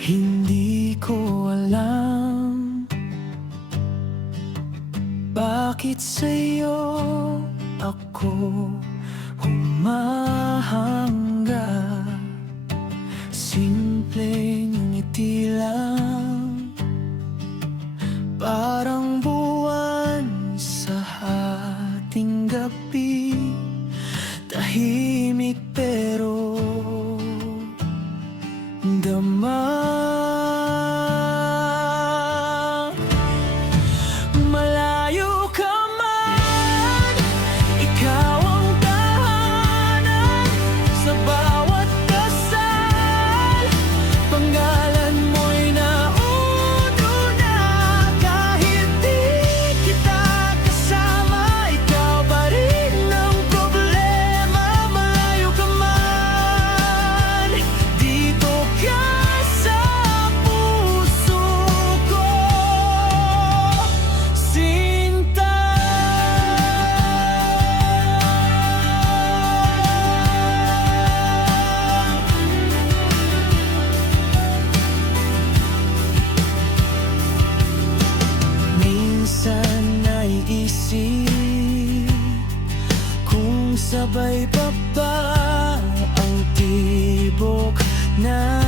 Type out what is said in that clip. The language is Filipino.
Hindi ko alam bakit sa'yo ako humahanga. Simpleng ngiti lang, parang buwan sa ating gabi. Tahimik pero dama. Malayo ka man, ikaw ang tahanan. Sa bawat dasal, pangalan mo'y nauna. Kahit di kita kasama, ikaw pa rin ang problema. Malayo ka man, dito ka sa puso ko, Sinta. Minsan naiisip kung sabay pa ba ang tibok na